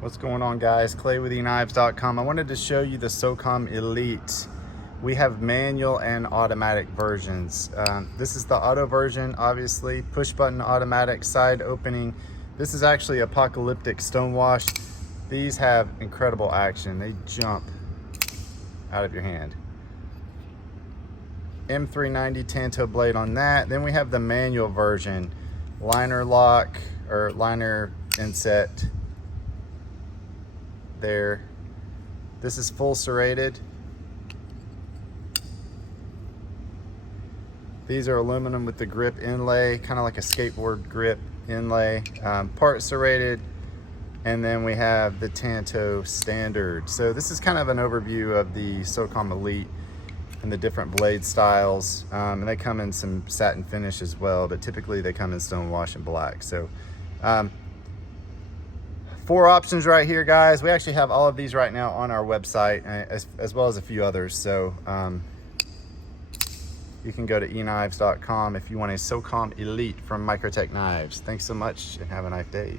What's going on, guys? Clay with eKnives.com. I wanted to show you the Socom Elite. We have manual and automatic versions. This is the auto version, obviously. Push button automatic, side opening. This is actually apocalyptic stone wash. These have incredible action. They jump out of your hand. M390 Tanto blade on that. Then we have the manual version. Liner lock or liner inset there. This is full serrated. These are aluminum with the grip inlay, kind of like a skateboard grip inlay. Part serrated. And then we have the Tanto standard. So this is kind of an overview of the Socom Elite and the different blade styles. And they come in some satin finish as well, but typically they come in stone wash and black. So 4 options right here, guys. We actually have all of these right now on our website, as well as a few others. So you can go to eKnives.com if you want a Socom Elite from Microtech Knives. Thanks so much and have a nice day.